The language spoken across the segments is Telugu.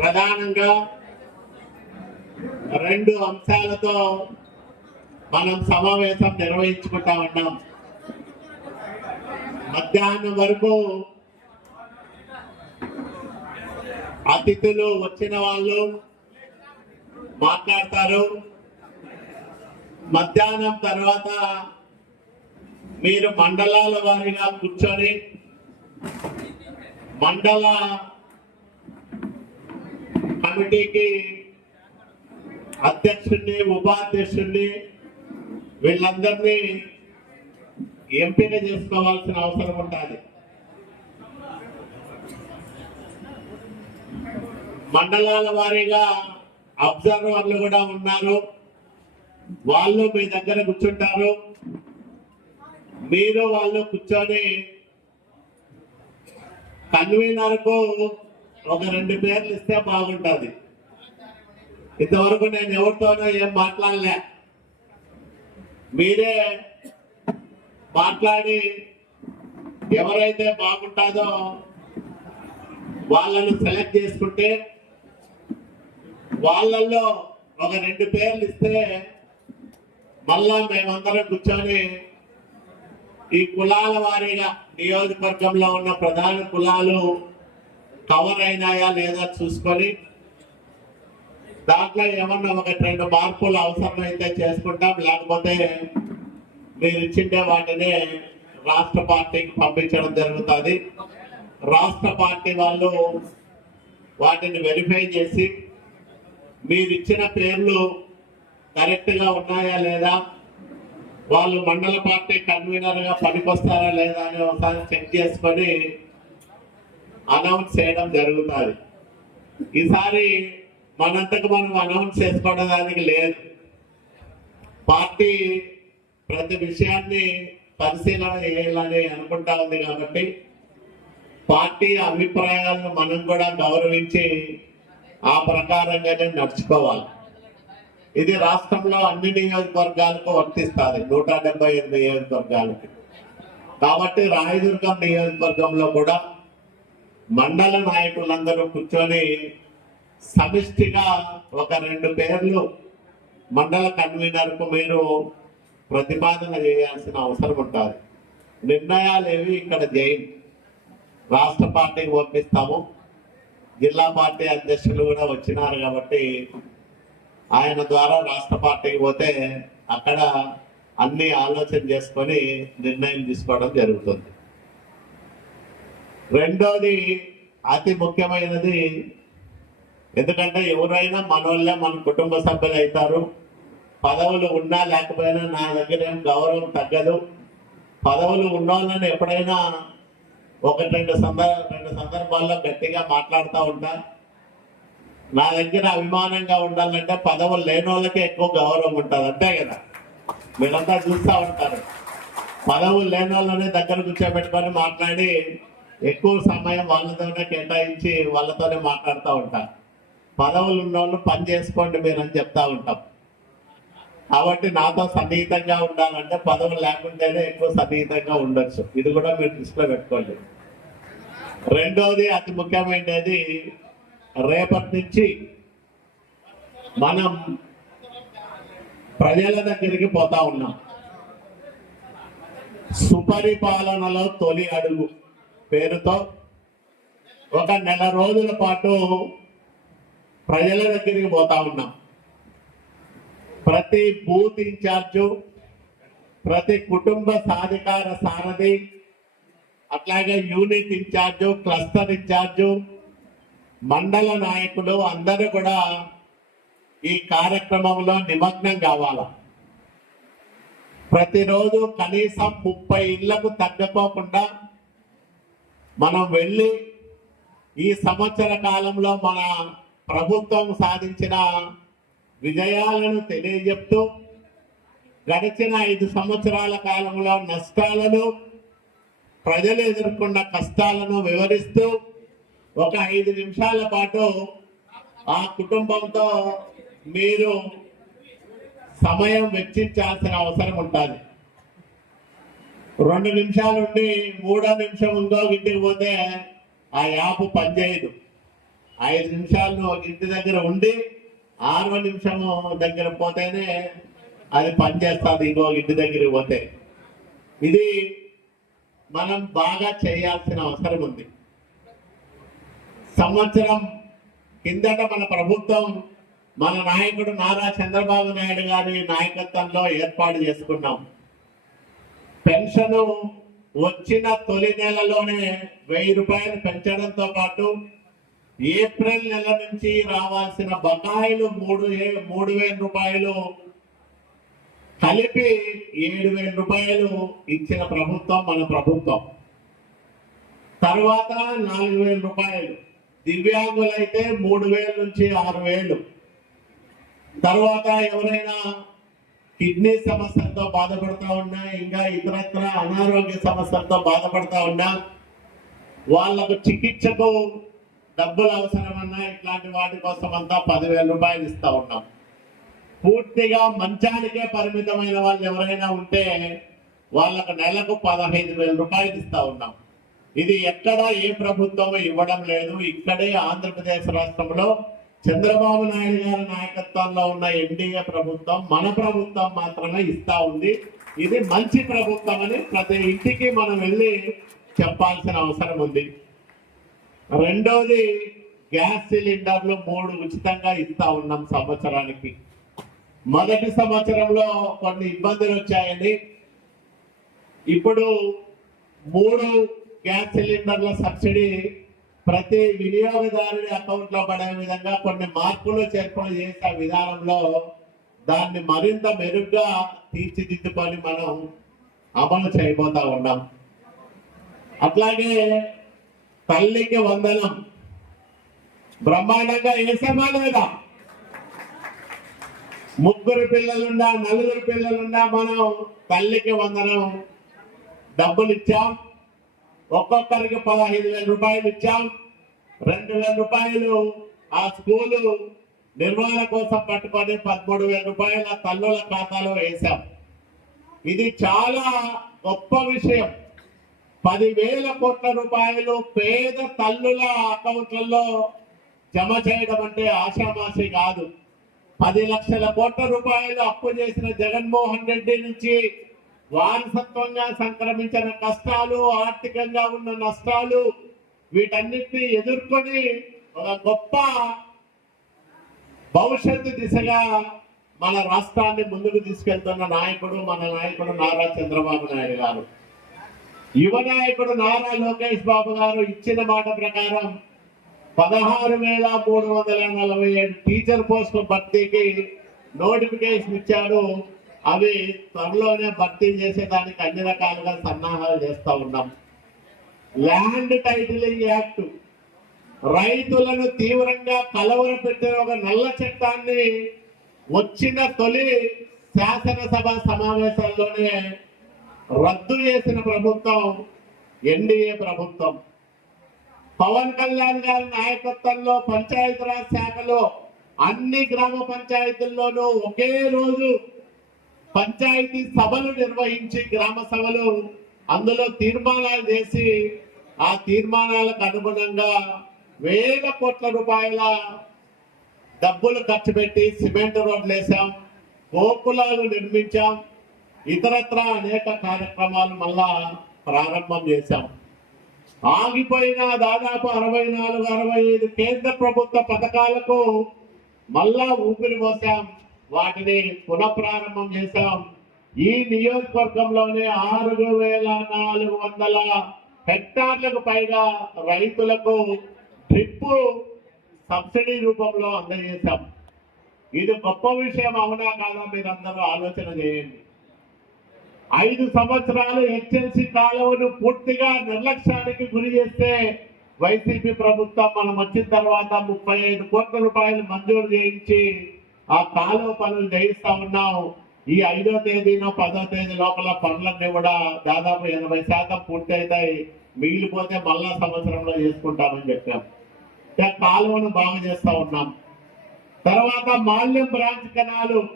ప్రధానంగా రెండు అంశాలతో మనం సమావేశం నిర్వహించుకుంటా ఉన్నాం. మధ్యాహ్నం వరకు అతిథులు వచ్చిన వాళ్ళు మాట్లాడతారు. మధ్యాహ్నం తర్వాత మీరు మండలాల వారిగా కూర్చొని మండల కమిటీకి అధ్యక్షుడిని ఉపాధ్యక్షుడిని వీళ్ళందరినీ ఎంపిక చేసుకోవాల్సిన అవసరం ఉంటుంది. మండలాల వారీగా అబ్జర్వర్లు కూడా ఉన్నారు. వాళ్ళు మీ దగ్గర కూర్చుంటారు. మీరు వాళ్ళు కూర్చొని కన్వీనర్కు ఒక రెండు పేర్లు ఇస్తే బాగుంటుంది. ఇంతవరకు నేను ఎవరితోనూ ఏం మాట్లాడలే. మీరే మాట్లాడి ఎవరైతే బాగుంటుందో వాళ్ళను సెలెక్ట్ చేసుకుంటే వాళ్ళల్లో ఒక రెండు పేర్లు ఇస్తే మళ్ళా మేమందరం కూర్చొని ఈ కులాల వారీగా నియోజకవర్గంలో ఉన్న ప్రధాన కులాలు కవర్ అయినాయా లేదా చూసుకొని దాంట్లో ఏమన్నా ఒక రెండు మార్పులు అవసరమైతే చేసుకుంటాం. లేకపోతే మీరు ఇచ్చిండే వాటిని రాష్ట్ర పార్టీకి పంపించడం జరుగుతుంది. రాష్ట్ర పార్టీ వాళ్ళు వాటిని వెరిఫై చేసి మీరు ఇచ్చిన పేర్లు కరెక్ట్గా ఉన్నాయా లేదా వాళ్ళు మండల పార్టీ కన్వీనర్గా పనికొస్తారా లేదా అని ఒకసారి చెక్ చేసుకొని అనౌన్స్ చేయడం జరుగుతుంది. ఈసారి మనంతకు మనం అనౌన్స్ చేసుకోవడానికి లేదు. పార్టీ ప్రతి విషయాన్ని పరిశీలన చేయాలని అనుకుంటా ఉంది కాబట్టి పార్టీ అభిప్రాయాలను మనం కూడా గౌరవించి ఆ ప్రకారంగానే నడుచుకోవాలి. ఇది రాష్ట్రంలో అన్ని నియోజకవర్గాలకు వర్తిస్తుంది. నూట డెబ్బై ఐదు నియోజకవర్గాలకి. కాబట్టి రాయదుర్గం నియోజకవర్గంలో కూడా మండల నాయకులందరూ కూర్చొని సమిష్టిగా ఒక రెండు పేర్లు మండల కన్వీనర్కు మీరు ప్రతిపాదన చేయాల్సిన అవసరం ఉంటుంది. నిర్ణయాలు ఏవి? ఇక్కడ జైన్. రాష్ట్ర పార్టీకి పంపిస్తాము. జిల్లా పార్టీ అధ్యక్షులు కూడా వచ్చినారు కాబట్టి ఆయన ద్వారా రాష్ట్ర పార్టీకి పోతే అక్కడ అన్ని ఆలోచన చేసుకొని నిర్ణయం తీసుకోవడం జరుగుతుంది. రెండోది అతి ముఖ్యమైనది ఎందుకంటే ఎవరైనా మనోళ్ళే మన కుటుంబ సభ్యులు అవుతారు. పదవులు ఉన్నా లేకపోయినా నా దగ్గర ఏం గౌరవం తగ్గదు. పదవులు ఉన్నోళ్ళని ఎప్పుడైనా ఒకటి రెండు సందర్భ రెండు సందర్భాల్లో గట్టిగా మాట్లాడుతూ ఉంటా. నా దగ్గర అభిమానంగా ఉండాలంటే పదవులు లేని వాళ్ళకే ఎక్కువ గౌరవం ఉంటుంది అంతే కదా? మీరంతా చూస్తూ ఉంటారు. పదవులు లేని దగ్గర కూర్చోబెట్టుకొని మాట్లాడి ఎక్కువ సమయం వాళ్ళతోనే కేటాయించి వాళ్ళతోనే మాట్లాడుతూ ఉంటాం. పదవులు ఉన్న వాళ్ళు పని చేసుకోండి మీరు అని చెప్తా ఉంటాం. కాబట్టి నాతో సన్నిహితంగా ఉండాలంటే పదవులు లేకుంటేనే ఎక్కువ సన్నిహితంగా ఉండొచ్చు. ఇది కూడా మీరు దృష్టిలో పెట్టుకోండి. రెండోది అతి ముఖ్యమైనది రేపటి నుంచి మనం ప్రజల దగ్గరికి పోతా ఉన్నాం. సుపరిపాలనలో తొలి అడుగు. పేరుతో ఒక నెల రోజుల పాటు ప్రజల దగ్గరికి పోతా ఉన్నాం. ప్రతి బూత్ ఇన్ఛార్జు ప్రతి కుటుంబ సాధికార సారథి అట్లాగే యూనిట్ ఇన్ఛార్జు క్లస్టర్ ఇన్ఛార్జు మండల నాయకులు అందరూ కూడా ఈ కార్యక్రమంలో నిమగ్నం కావాల? ప్రతిరోజు కనీసం ముప్పై ఇళ్ళకు తగ్గకోకుండా మనం వెళ్ళి ఈ సంవత్సర కాలంలో మన ప్రభుత్వం సాధించిన విజయాలను తెలియజెప్తూ గడిచిన ఐదు సంవత్సరాల కాలంలో నష్టాలను ప్రజలు ఎదుర్కొన్న కష్టాలను వివరిస్తూ ఒక ఐదు నిమిషాల పాటు ఆ కుటుంబంతో మీరు సమయం వెచ్చించాల్సిన అవసరం ఉంటుంది. రెండు నిమిషాలు ఉండి మూడో నిమిషం ఉందో ఇంటికి పోతే ఆ యాప్ పనిచేయదు. ఐదు నిమిషాలు ఒక ఇంటి దగ్గర ఉండి ఆరో నిమిషము దగ్గర పోతేనే అది పనిచేస్తుంది ఇంకో ఇంటి దగ్గర పోతే. ఇది మనం బాగా చేయాల్సిన అవసరం ఉంది. సంవత్సరం కిందట మన ప్రభుత్వం మన నాయకుడు నారా చంద్రబాబు నాయుడు గారి నాయకత్వంలో ఏర్పాటు చేసుకున్నాం. పెన్షన్ వచ్చిన తొలి నెలలోనే వెయ్యి రూపాయలు పెంచడంతో పాటు ఏప్రిల్ నెల నుంచి రావాల్సిన బకాయిలు మూడు ఏ- మూడు వేల రూపాయలు కలిపి ఏడు వేల రూపాయలు ఇచ్చిన ప్రభుత్వం మన ప్రభుత్వం. తర్వాత నాలుగు వేల రూపాయలు. దివ్యాంగులైతే మూడు వేల నుంచి ఆరు వేలు. తర్వాత ఎవరైనా కిడ్నీ సమస్యలతో బాధపడతా ఉన్నా ఇంకా ఇతరత్ర అనారోగ్య సమస్యలతో బాధపడతా ఉన్నా వాళ్ళకు చికిత్సకు డబ్బులు అవసరమన్నా ఇట్లాంటి వాటి కోసం అంతా పదివేల రూపాయలు ఇస్తా ఉన్నాం. పూర్తిగా మంచానికే పరిమితమైన వాళ్ళు ఎవరైనా ఉంటే వాళ్ళకు నెలకు పదహైదు వేల రూపాయలు ఇస్తా ఉన్నాం. ఇది ఎక్కడా ఏ ప్రభుత్వం ఇవ్వడం లేదు. ఇక్కడే ఆంధ్రప్రదేశ్ రాష్ట్రంలో చంద్రబాబు నాయుడు గారి నాయకత్వంలో ఉన్న ఎన్డీఏ ప్రభుత్వం మన ప్రభుత్వం మాత్రమే ఇస్తా ఉంది. ఇది మంచి ప్రభుత్వం అని ప్రతి ఇంటికి మనం వెళ్ళి చెప్పాల్సిన అవసరం ఉంది. రెండోది గ్యాస్ సిలిండర్లు మూడు ఉచితంగా ఇస్తా ఉన్నాం సంవత్సరానికి. మొదటి సంవత్సరంలో కొన్ని ఇబ్బందులు వచ్చాయని. ఇప్పుడు మూడు గ్యాస్ సిలిండర్ల సబ్సిడీ ప్రతి వినియోగదారుడి అకౌంట్లో పడే విధంగా కొన్ని మార్పులు చేర్పులు చేసే విధానంలో దాన్ని మరింత మెరుగ్గా తీర్చిదిద్దుకొని మనం అమలు చేయబోతా ఉన్నాం. అట్లాగే తల్లికి వందనం. బ్రహ్మాండంగా వేసామా లేదా? ముగ్గురు పిల్లలున్నా నలుగురు పిల్లలున్నా మనం తల్లికి వందనం డబ్బులు ఇచ్చాం ఒక్కొక్కరికి పదహైదు వేల రూపాయలు ఇచ్చాం. రెండు వేల రూపాయలు ఆ స్కూలు నిర్వహణ కోసం పట్టుకొని పదమూడు వేల రూపాయల తల్లుల ఖాతాలో వేశాం. ఇది చాలా గొప్ప విషయం. పదివేల కోట్ల రూపాయలు పేద తల్లుల అకౌంట్లలో జమ చేయడం అంటే ఆషామాషి కాదు. పది లక్షల కోట్ల రూపాయలు అప్పు చేసిన జగన్మోహన్ రెడ్డి నుంచి వారసత్వంగా సంక్రమించిన కష్టాలు ఆర్థికంగా ఉన్న నష్టాలు వీటన్నిటిని ఎదుర్కొని ఒక గొప్ప భవిష్యత్తు దిశగా మన రాష్ట్రాన్ని ముందుకు తీసుకెళ్తున్న నాయకుడు మన నాయకుడు నారా చంద్రబాబు నాయుడు గారు. యువ నాయకుడు నారా లోకేష్ బాబు గారు ఇచ్చిన మాట ప్రకారం పదహారు వేల మూడు వందల నలభై ఏడు టీచర్ పోస్టుల భర్తీకి నోటిఫికేషన్ ఇచ్చారు అవి త్వరలోనే భర్తీ చేసేదానికి అన్ని రకాలుగా సన్నాహాలు చేస్తూ ఉన్నాం. ల్యాండ్ టైటిలింగ్ యాక్ట్ రైతులను తీవ్రంగా కలవరపెట్టిన ఒక నల్ల చట్టాన్ని వచ్చిన తొలి శాసనసభ సమావేశాల్లోనే రద్దు చేసిన ప్రభుత్వం ఎన్డీఏ ప్రభుత్వం. పవన్ కళ్యాణ్ గారి నాయకత్వంలో పంచాయతీరాజ్ శాఖలో అన్ని గ్రామ పంచాయతీల్లోనూ ఒకే రోజు పంచాయతీ సభలు నిర్వహించి గ్రామ సభలు అందులో తీర్మానాలు చేసి ఆ తీర్మానాలకు అనుగుణంగా వేల కోట్ల రూపాయల డబ్బులు ఖర్చు పెట్టి సిమెంట్ రోడ్లు వేసాం గోకులాలు నిర్మించాం ఇతరత్ర అనేక కార్యక్రమాలు మళ్ళా ప్రారంభం చేశాం. ఆగిపోయిన దాదాపు అరవై నాలుగు అరవై ఐదు కేంద్ర ప్రభుత్వ పథకాలకు మళ్ళా ఊపిరి పోసాం వాటిని పునఃప్రారంభం చేశాం. ఈ నియోజకవర్గంలోనే ఆరు వేల నాలుగు వందల హెక్టార్లకు పైగా రైతులకు డ్రిప్ సబ్సిడీ రూపంలో అందజేశాం. ఇది గొప్ప విషయం అవునా కాదా మీరందరూ ఆలోచన చేయండి. ఐదు సంవత్సరాలు హెచ్ఎల్సి కాలువను పూర్తిగా నిర్లక్ష్యానికి గురి చేస్తే వైసీపీ ప్రభుత్వం మనం వచ్చిన తర్వాత ముప్పై ఐదు కోట్ల రూపాయలు మంజూరు చేయించి ఆ కాలువ పనులు చేయిస్తా ఉన్నాం ఈ ఐదో తేదీనో పదో తేదీ లోపల పనులన్నీ కూడా దాదాపు ఎనభై శాతం పూర్తి అవుతాయి మిగిలిపోతే మళ్ళా సంవత్సరంలో చేసుకుంటామని చెప్పాం. కాలువను బాగు చేస్తా ఉన్నాం. తర్వాత మాల్యం బ్రాంచ్ కెనాలు.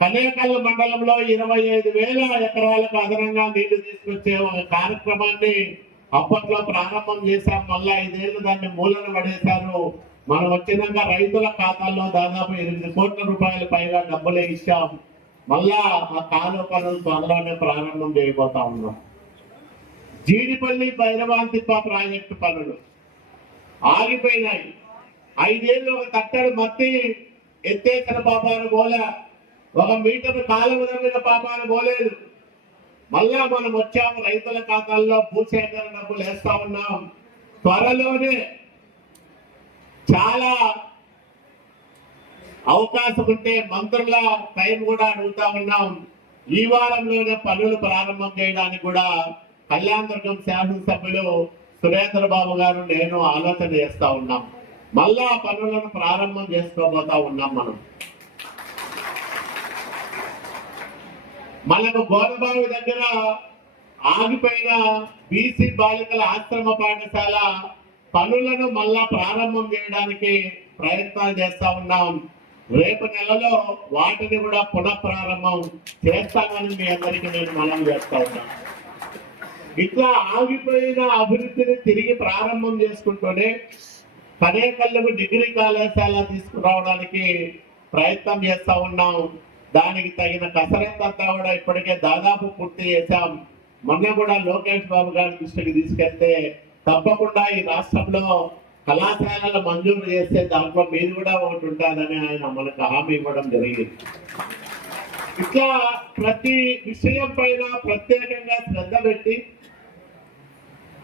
కనేకల్ మండలంలో ఇరవై ఐదు వేల ఎకరాలకు అదనంగా నీళ్ళు తీసుకొచ్చే ఒక కార్యక్రమాన్ని అప్పట్లో ప్రారంభం చేశాం. మళ్ళా ఐదేళ్ళు దాన్ని మూలన పడేశారు. మనం వచ్చినాక రైతుల ఖాతాల్లో దాదాపు ఎనిమిది కోట్ల రూపాయల పైగా డబ్బులే ఇచ్చాం. మళ్ళా ఆ కాలువ పనులు త్వరలోనే ప్రారంభం చేయబోతా ఉన్నాం. జీడిపల్లి భైరవాంతిప్ప ప్రాజెక్టు పనులు ఆగిపోయినాయి. ఐదేళ్ళు ఒక తట్టడు మత్తి ఎత్తేసిన పాపాను పోలే. ఒక మీటర్ కాలువ మీద పాపాను పోలేదు. మళ్ళా మనం వచ్చాము రైతుల ఖాతాల్లో భూసేకరణ డబ్బులు వేస్తా ఉన్నాం. త్వరలోనే చాలా అవకాశం ఉంటే మంత్రుల టైం కూడా అడుగుతా ఉన్నాం. ఈ వారంలోనే పనులు ప్రారంభం చేయడానికి కూడా కళ్యాణదుర్గం శాసనసభ్యులు సురేంద్ర బాబు గారు నేను ఆలోచన చేస్తా ఉన్నాం. మళ్ళా పనులను ప్రారంభం చేసుకోబోతా ఉన్నాం మనం. మనకు గోరబావి దగ్గర ఆగిపోయిన బీసీ బాలికల ఆశ్రమ పాఠశాల పనులను మళ్ళా ప్రారంభం చేయడానికి ప్రయత్నాలు చేస్తా ఉన్నాం. రేపు నెలలో వాటిని కూడా పునః ప్రారంభం చేస్తామని మీ అందరికీ నేను మనం చేస్తా ఉన్నాం. ఇట్లా ఆగిపోయిన అభివృద్ధిని తిరిగి ప్రారంభం చేసుకుంటూనే కనేకల్లకు డిగ్రీ కళాశాల తీసుకురావడానికి ప్రయత్నం చేస్తా ఉన్నాం. దానికి తగిన కసరత్తు అంతా కూడా ఇప్పటికే దాదాపు పూర్తి చేశాం. మొన్న కూడా లోకేష్ బాబు గారి దృష్టికి తీసుకెళ్తే తప్పకుండా ఈ రాష్ట్రంలో కళాశాలలు మంజూరు చేస్తే దాంట్లో మీరు కూడా ఒకటి ఉంటారని ఆయన మనకు హామీ ఇవ్వడం జరిగింది. ఇట్లా ప్రతి విషయం పైన ప్రత్యేకంగా శ్రద్ధ పెట్టి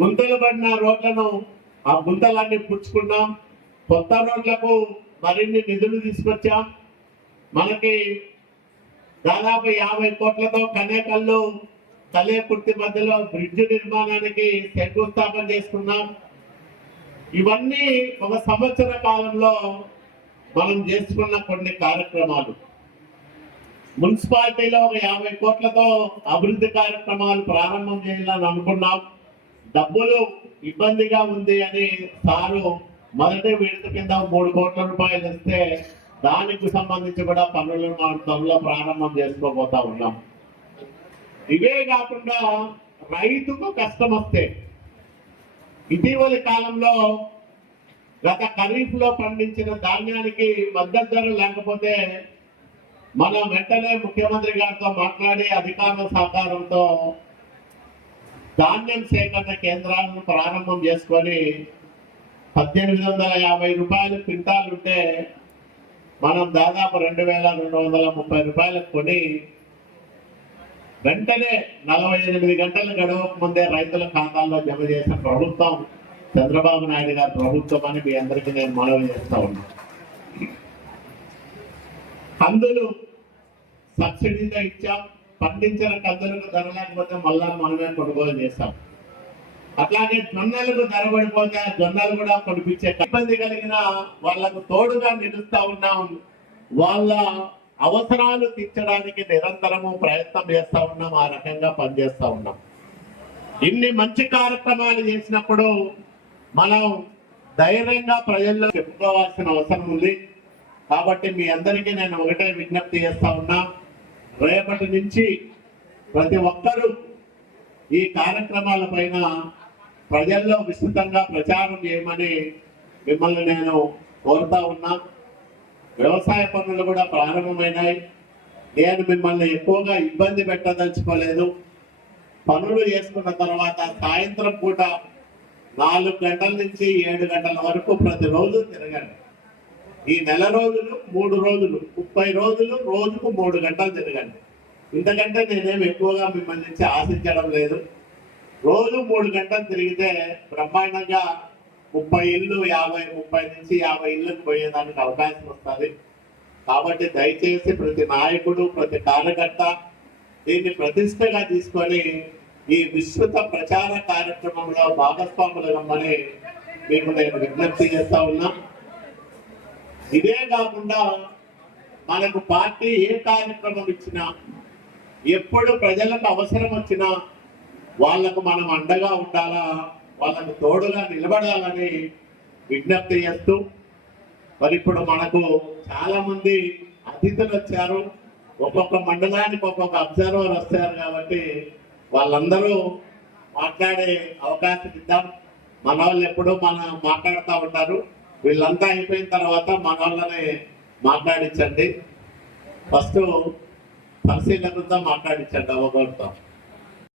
గుంతలు పడిన రోడ్లను ఆ గుంతలన్నీ పుచ్చుకున్నాం. కొత్త రోడ్లకు మరిన్ని నిధులు తీసుకొచ్చాం. మనకి దాదాపు యాభై కోట్లతో కనేకల్లు కలేకుర్తి మధ్యలో బ్రిడ్జ్ నిర్మాణానికి శంకుస్థాపన చేసుకున్నాం. ఇవన్నీ ఒక సంవత్సర కాలంలో మనం చేసుకున్న కొన్ని కార్యక్రమాలు. మున్సిపాలిటీలో ఒక యాభై కోట్లతో అభివృద్ధి కార్యక్రమాలు ప్రారంభం చేయాలని అనుకున్నాం. డబ్బులు ఇబ్బందిగా ఉంది అని సారు మొదటి విడత కింద మూడు కోట్ల రూపాయలు ఇస్తే దానికి సంబంధించి కూడా పనులను మనం త్వరలో ప్రారంభం చేసుకోబోతా ఉన్నాం. ఇవే కాకుండా రైతుకు కష్టం వస్తే ఇటీవలి కాలంలో గత ఖరీఫ్లో పండించిన ధాన్యానికి మద్దతు ధర లేకపోతే మనం వెంటనే ముఖ్యమంత్రి గారితో మాట్లాడి అధికారుల సహకారంతో ధాన్యం సేకరణ కేంద్రాలను ప్రారంభం చేసుకొని పద్దెనిమిది వందల యాభై రూపాయలు క్వింటాలుంటే మనం దాదాపు రెండు వేల రెండు వందల ముప్పై రూపాయలకు కొని వెంటనే నలభై ఎనిమిది గంటలు గడవక ముందే రైతుల ఖాతాల్లో జమ చేసిన ప్రభుత్వం చంద్రబాబు నాయుడు గారి ప్రభుత్వం అని మీ అందరికీ నేను మనవి చేస్తా ఉన్నా. కందులు సబ్సిడీతో ఇచ్చాం పండించిన కందులకు ధర లేకపోతే మళ్ళా మనమే కొనుగోలు చేస్తాం. అట్లాగే జొన్నలకు ధర పడిపోతే జొన్నలు కూడా కొనిపించే ఇబ్బంది కలిగిన వాళ్ళకు తోడుగా నిలుస్తా ఉన్నాం. వాళ్ళ అవసరాలు తీర్చడానికి నిరంతరము ప్రయత్నం చేస్తూ ఉన్నాం ఆ రకంగా పనిచేస్తూ ఉన్నాం. ఇన్ని మంచి కార్యక్రమాలు చేసినప్పుడు మనం ధైర్యంగా ప్రజల్లో చెప్పుకోవాల్సిన అవసరం ఉంది. కాబట్టి మీ అందరికీ నేను ఒకటే విజ్ఞప్తి చేస్తా ఉన్నా. రేపటి నుంచి ప్రతి ఒక్కరూ ఈ కార్యక్రమాల పైన ప్రజల్లో విస్తృతంగా ప్రచారం చేయమని మిమ్మల్ని నేను కోరుతా ఉన్నా. వ్యవసాయ పనులు కూడా ప్రారంభమైనాయి. నేను మిమ్మల్ని ఎక్కువగా ఇబ్బంది పెట్టదలుచుకోలేదు. పనులు చేసుకున్న తర్వాత సాయంత్రం పూట నాలుగు గంటల నుంచి ఏడు గంటల వరకు ప్రతిరోజు తిరగండి. ఈ నెల రోజులు మూడు రోజులు ముప్పై రోజులు రోజుకు మూడు గంటలు తిరగండి. ఇంతకంటే నేనేం ఎక్కువగా మిమ్మల్ని నుంచి ఆశించడం లేదు. రోజు మూడు గంటలు తిరిగితే బ్రహ్మాండంగా ముప్పై ఇల్లు యాభై ముప్పై నుంచి యాభై ఇళ్ళకి పోయేదానికి అవకాశం వస్తుంది. కాబట్టి దయచేసి ప్రతి నాయకుడు ప్రతి కార్యకర్త దీన్ని ప్రతిష్టగా తీసుకొని ఈ విస్తృత ప్రచార కార్యక్రమంలో భాగస్వాములు రమ్మని మీకు నేను విజ్ఞప్తి చేస్తా ఉన్నా. ఇదే కాకుండా మనకు పార్టీ ఏ కార్యక్రమం ఇచ్చినా ఎప్పుడు ప్రజలకు అవసరం వచ్చినా వాళ్ళకు మనం అండగా ఉండాలా? వాళ్ళకు తోడుగా నిలబడాలని విజ్ఞప్తి చేస్తూ మరి ఇప్పుడు మనకు చాలా మంది అతిథులు వచ్చారు. ఒక్కొక్క మండలానికి ఒక్కొక్క అబ్జర్వర్ వస్తారు కాబట్టి వాళ్ళందరూ మాట్లాడే అవకాశం ఇద్దాం. మన వాళ్ళు ఎప్పుడూ మన మాట్లాడుతూ ఉంటారు. వీళ్ళంతా అయిపోయిన తర్వాత మన వాళ్ళని మాట్లాడించండి. ఫస్ట్ పరిశీలకులతో మాట్లాడించండి ఒక్కొక్కరితో